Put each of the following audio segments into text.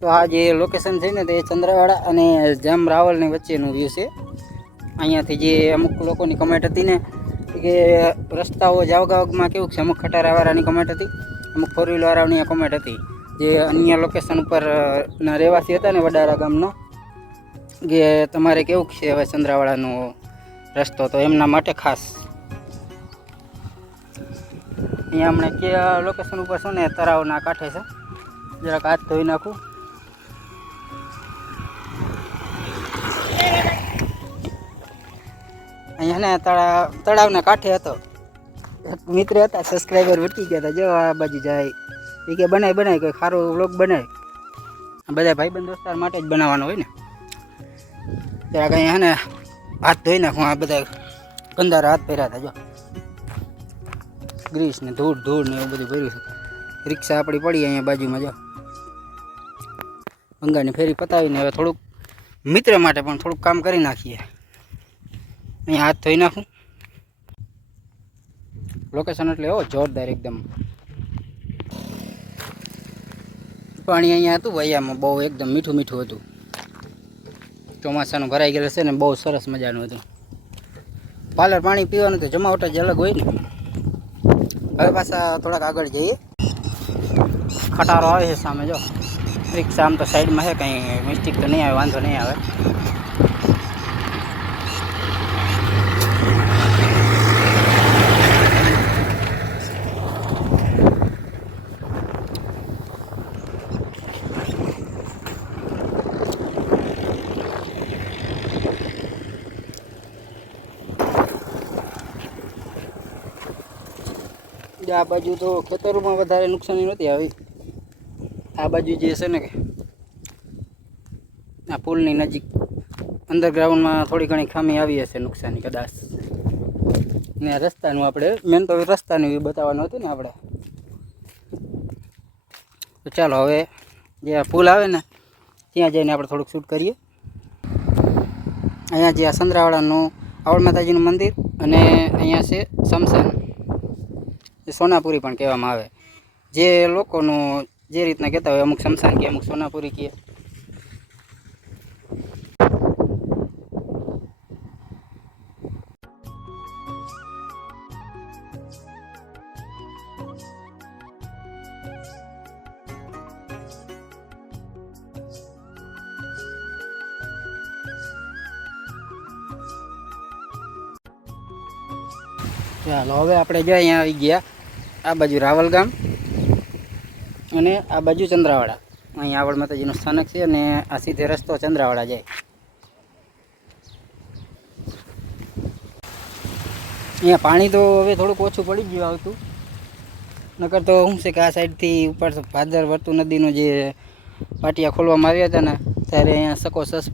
તો આ જે લોકેશન છે ને, તે ચંદ્રવાડા અને જામ રાવલની વચ્ચેનું વ્યૂ છે. અહીંયાથી જે અમુક લોકોની કમેન્ટ હતી ને, કે રસ્તાઓ જાવગાવગમાં કેવું છે? અમુક ખટારાવાળાની કમેન્ટ હતી, અમુક ફોર વ્હીલવાળાની કમેન્ટ હતી. જે અન્ય લોકેશન ઉપર ના રહેવાસી હતા ને વડારા ગામના, કે તમારે કેવું છે હવે ચંદ્રાવાળાનો રસ્તો? તો એમના માટે ખાસ. અહીંયા હમણાં કે લોકેશન ઉપર શું ને, તળાવના કાંઠે છે. જરાક હાથ ધોઈ નાખું. અહીંયા ને તળાવ, તળાવના કાંઠે હતો. મિત્ર હતા સબસ્ક્રાઈબર વટી ગયા હતા, જો આ બાજુ જાય. એ કે બનાય બનાય, કોઈ સારો વ્લોગ બનાય. બધા ભાઈબંધ દોસ્તાર માટે જ બનાવવાનો હોય ને. ત્યારે કંઈ હે હાથ ધોઈ નાખું, આ બધા ગંદારા હાથ પહેર્યા હતા, જો. ગ્રીસ ને ધૂળ ધૂળ ને એવું બધું ભર્યું રિક્ષા આપણી પડી અહીંયા બાજુમાં, જો. ગંગાની ફેરી પતાવીને હવે થોડુંક મિત્ર માટે પણ થોડુંક કામ કરી નાખીએ. અહીંયા હાથ ધોઈ નાખું. લોકેશન એટલે એવો જોરદાર એકદમ. પાણી અહીંયા હતું વૈયામાં બહુ એકદમ મીઠું મીઠું હતું. ચોમાસાનું ભરાઈ ગયેલું છે ને બહુ સરસ મજાનું હતું. પાર્લર પાણી પીવાનું તો જમાવટ જ અલગ હોય ને. હવે પાછા થોડાક આગળ જઈએ. ખટારો આવે છે સામે, જો. રિક્ષા આમ તો સાઈડમાં છે, કંઈ મિસ્ટેક તો નહીં આવે, વાંધો નહીં આવે. જે આ બાજુ તો ખેતરોમાં વધારે નુકસાની નહોતી આવી. આ બાજુ જે છે ને કે, આ પુલની નજીક, અંડરગ્રાઉન્ડમાં થોડી ઘણી ખામી આવી હશે નુકસાની કદાચ. ને રસ્તાનું આપણે, મેન તો રસ્તાનું એ બતાવવાનું હતું ને આપણે. તો ચાલો હવે, જે આ પુલ આવે ને, ત્યાં જઈને આપણે થોડુંક શૂટ કરીએ. અહીંયા જે આ સંદ્રાવાડાનું આવડ માતાજીનું મંદિર અને અહીંયા છે શમશાન. સોનાપુરી પણ કહેવામાં આવે. જે લોકોનું જે રીતના કહેતા હોય, અમુક શમશાન કે અમુક સોનાપુરી કહે ચાલો, હવે આપણે જો અહીંયા આવી ગયા. આ બાજુ રાવલ ગામ અને આ બાજુ ચંદ્રાવાડા. અહીંયા આવડ માતાજીનું સ્થાનક છે અને આ સીધે રસ્તો ચંદ્રાવાડા જાય. અહીંયા પાણી તો હવે થોડુંક ઓછું પડી ગયું આવતું. નકર તો શું છે કે આ સાઈડથી ઉપર ભાદર વર્તુ નદીનું જે પાટિયા ખોલવામાં આવ્યા હતા ને, ત્યારે અહીંયા સકો સસ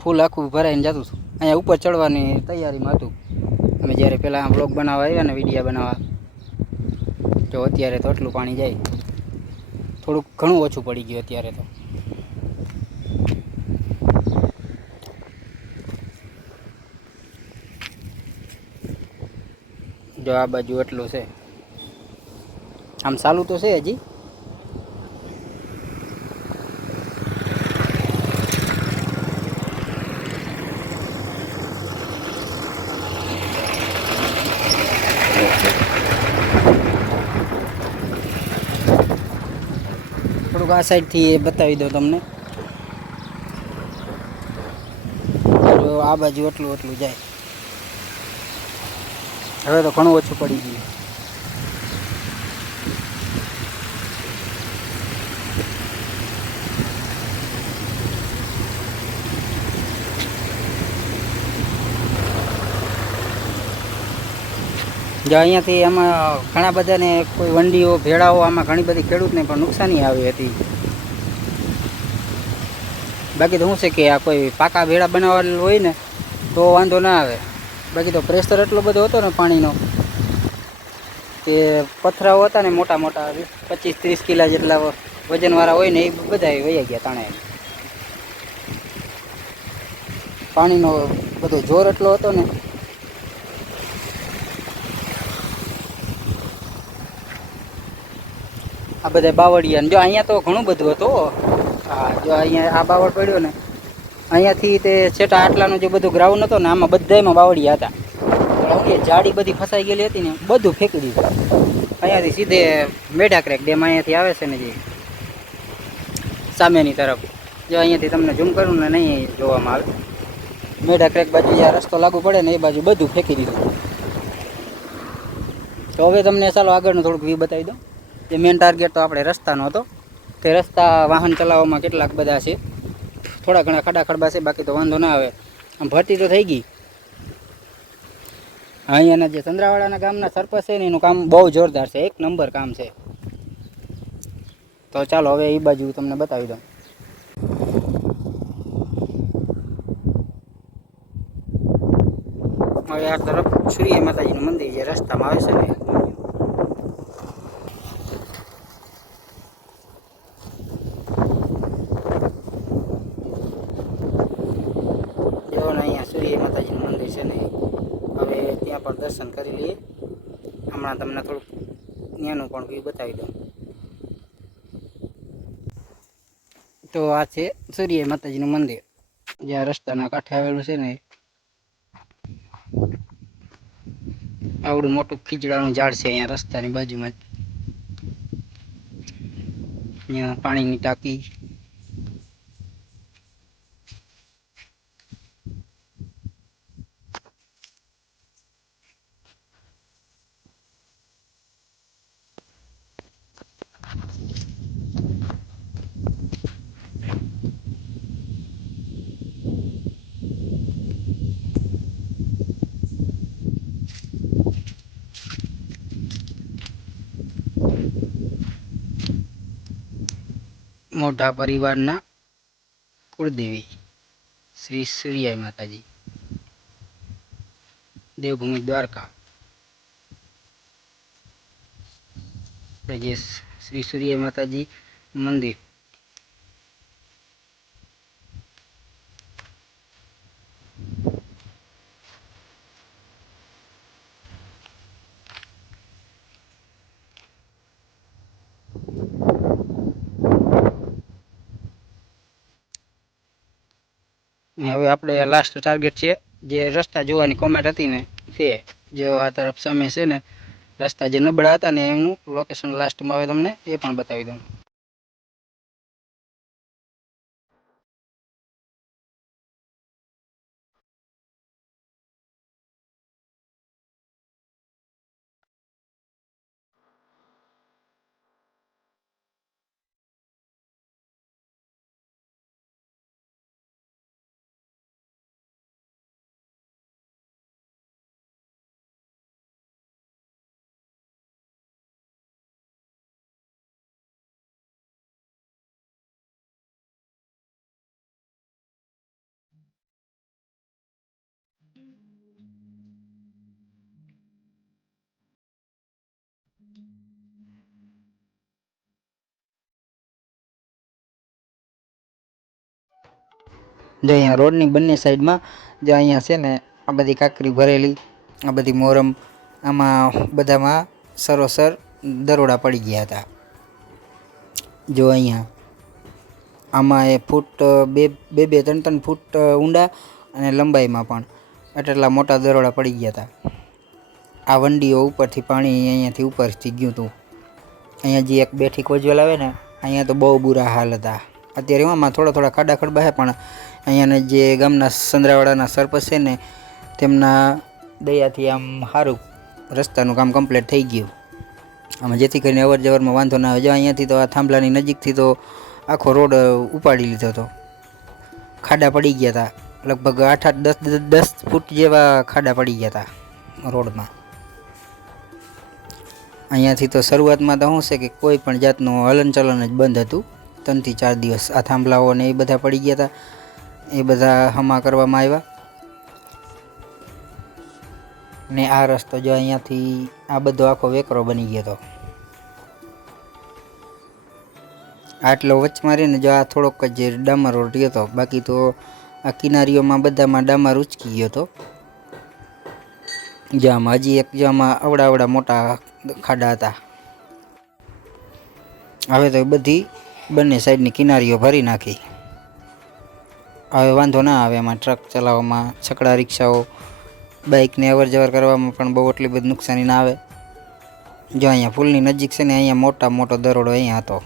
ફૂલ આખું ભરાઈને જતું હતું. અહીંયા ઉપર ચડવાની તૈયારીમાં હતું. અમે જ્યારે પહેલાં બ્લોગ બનાવવા આવ્યા ને વિડીયા બનાવવા તો અત્યારે તો એટલું પાણી જાય. થોડુંક ઘણું ઓછું પડી ગયું અત્યારે તો. જો આ બાજુ એટલું છે. આમ ચાલુ તો છે હજી. થોડુંક આ સાઈડથી એ બતાવી દઉં તમને. આ બાજુ એટલું એટલું જાય. હવે તો ઘણું ઓછું પડી ગયું. જો અહીંયાથી આમાં ઘણા બધાને કોઈ વંડીઓ, ભેળાઓ, આમાં ઘણી બધી ખેડૂતને પણ નુકસાની આવી હતી. બાકી તો શું છે કે આ કોઈ પાકા ભેળા બનાવેલું હોય ને, તો વાંધો ના આવે. બાકી તો પ્રેશર એટલો બધો હતો ને પાણીનો કે પથરાઓ હતા ને મોટા મોટા પચીસ, ત્રીસ કિલા જેટલા વજનવાળા હોય ને એ બધા વહી ગયા તાણે. પાણીનો બધો જોર એટલો હતો ને આ બધા બાવળિયા જો અહીંયા તો ઘણું બધું હતું હા. જો અહીંયા આ બાવળ પડ્યો ને, અહીંયાથી તે છેટા આટલાનો જે બધું ગ્રાઉન્ડ હતો ને, આમાં બધામાં બાવળિયા હતા. જાડી બધી ફસાઈ ગયેલી હતી ને, બધું ફેંકી દીધું. અહીંયાથી સીધે મેઢા ક્રેક ડેમ અહીંયાથી આવે છે ને જે સામેની તરફ. જો અહીંયાથી તમને ઝૂમ કરું ને, નહીં જોવામાં આવે. મેઢા ક્રેક બાજુ જ્યાં રસ્તો લાગુ પડે ને, એ બાજુ બધું ફેંકી દીધું. તો હવે તમને ચાલો આગળનું થોડુંક વ્યૂ બતાવી દઉં. જે મેઇન ટાર્ગેટ તો આપણે રસ્તાનો હતો. કે રસ્તા વાહન ચલાવવામાં કેટલાક બધા છે. થોડા ઘણા ખાડા ખડબા છે, બાકી તો વાંધો ના આવે. આમ ભરતી તો થઈ ગઈ. અહીંયાના જે ચંદ્રાવાડાના ગામના સરપંચ છે ને, એનું કામ બહુ જોરદાર છે. એક નંબર કામ છે. તો ચાલો હવે એ બાજુ તમને બતાવી દઉં. હવે આ તરફ સૂર્ય માતાજીનું મંદિર જે રસ્તામાં આવે છે ને જેવો ને અહીંયા સૂર્ય માતાજીનું મંદિર છે ને, હવે ત્યાં પણ દર્શન કરી લઈએ. હમણાં તમને થોડુંક ત્યાંનું પણ વ્યૂ બતાવી દઉં. તો આ છે સૂર્ય માતાજીનું મંદિર, જ્યાં રસ્તાના કાંઠે આવેલું છે ને. આવડું મોટું ખીચડાનું ઝાડ છે અહીંયા રસ્તાની બાજુમાં અહીંયા પાણીની ટાંકી મોઢા પરિવારના કુળદેવી શ્રી સૂર્ય માતાજી. દેવભૂમિ દ્વારકા. જે શ્રી સૂર્ય માતાજી મંદિર હવે આપણે લાસ્ટ ટાર્ગેટ છે, જે રસ્તા જોવાની કોમેન્ટ હતી ને તે જે આ તરફ સામે છે ને, રસ્તા જે નબળા હતા ને એનું લોકેશન લાસ્ટમાં હવે તમને એ પણ બતાવી દઉં. જો અહીંયા રોડની બંને સાઈડમાં જે અહીંયા છે ને આ બધી કાંકરી ભરેલી, આ બધી મોરમ, આમાં બધામાં સરોસર દરોડા પડી ગયા હતા. જો અહીંયા આમાં એ ફૂટ, બે બે બે, ત્રણ ત્રણ ફૂટ ઊંડા અને લંબાઈમાં પણ એટલા મોટા દરોડા પડી ગયા હતા. આ વંડીઓ ઉપરથી પાણી અહીંયાથી ઉપરથી ગયું હતું અહીંયા જે એક બેઠી કોજવેલ આવે ને, અહીંયા તો બહુ બુરા હાલ હતા. અત્યારે એમાં થોડા થોડા ખાડા ખડબા છે, પણ અહીંયાના જે ગામના સંદ્રાવાડાના સરપંચ છે ને, તેમના દયાથી આમ સારું રસ્તાનું કામ કમ્પ્લીટ થઈ ગયું. આમાં જેથી કરીને અવર જવરમાં વાંધો ના આવે. અહીંયાથી તો આ થાંભલાની નજીકથી તો આખો રોડ ઉપાડી લીધો હતો ખાડા પડી ગયા હતા લગભગ આઠ આઠ દસ દસ ફૂટ જેવા ખાડા પડી ગયા હતા રોડમાં. અહીંયાથી તો શરૂઆતમાં તો શું છે કે કોઈ પણ જાતનું હલનચલન જ બંધ હતું. ત્રણથી ચાર દિવસ આ થાંભલાઓ ને એ બધા પડી ગયા હતા એ બધા હમા કરવામાં આવ્યા. ને આ રસ્તો જો અહીંયાથી આ બધો આખો વેકરો બની ગયો હતો આટલો વચમાં રહીને જો આ થોડોક જ ડામર રહ્યો હતો બાકી તો આ કિનારીઓમાં બધામાં ડામર ઉચકી ગયો હતો જ્યાંમાં હજી એક જ્યાંમાં અવડા અવડા મોટા ખાડા હતા. હવે તો બધી બંને સાઈડની કિનારીઓ ભરી નાખી. હવે વાંધો ના આવે એમાં ટ્રક ચલાવવામાં, છકડા રિક્ષાઓ બાઇકને અવર જવર કરવામાં પણ બહુ એટલી બધી નુકસાની ના આવે. જો અહીંયા પુલની નજીક છે ને, અહીંયા મોટા મોટો દરોડો અહીંયા હતો.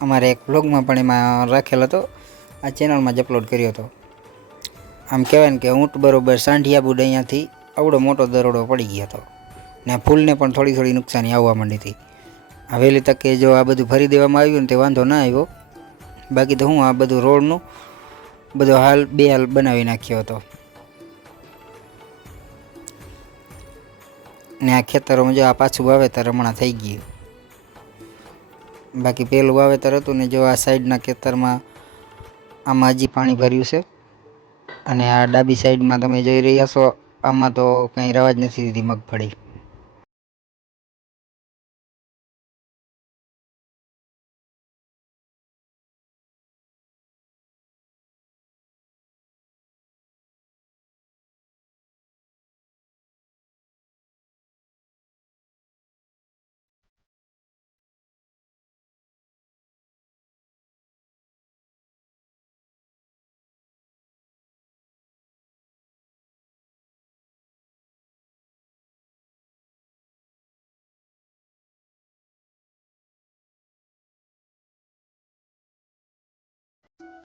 અમારે એક બ્લોગમાં પણ એમાં રાખેલ હતો. આ ચેનલમાં જ અપલોડ કર્યો હતો. આમ કહેવાય ને કે ઊંટ બરોબર સાંઢિયાબુડ અહીંયાથી આવડો મોટો દરોડો પડી ગયો હતો. ને આ પુલને પણ થોડી થોડી નુકસાની આવવા માંડી હતી. આ વહેલી તકે જો આ બધું ભરી દેવામાં આવ્યું ને તે વાંધો ના આવ્યો. બાકી તો હું આ બધું રોડનું બધો હાલ બે હાલ બનાવી નાખ્યો હતો. ને આ ખેતરોમાં જો આ પાછું વાવેતર હમણાં થઈ ગયું. બાકી પહેલું વાવેતર હતું ને જો આ સાઈડના ખેતરમાં આમાં હજી પાણી ભર્યું છે. અને આ ડાબી સાઈડમાં તમે જોઈ રહ્યા છો, આમાં તો કંઈ રવા જ નથી દીધી મગફળી.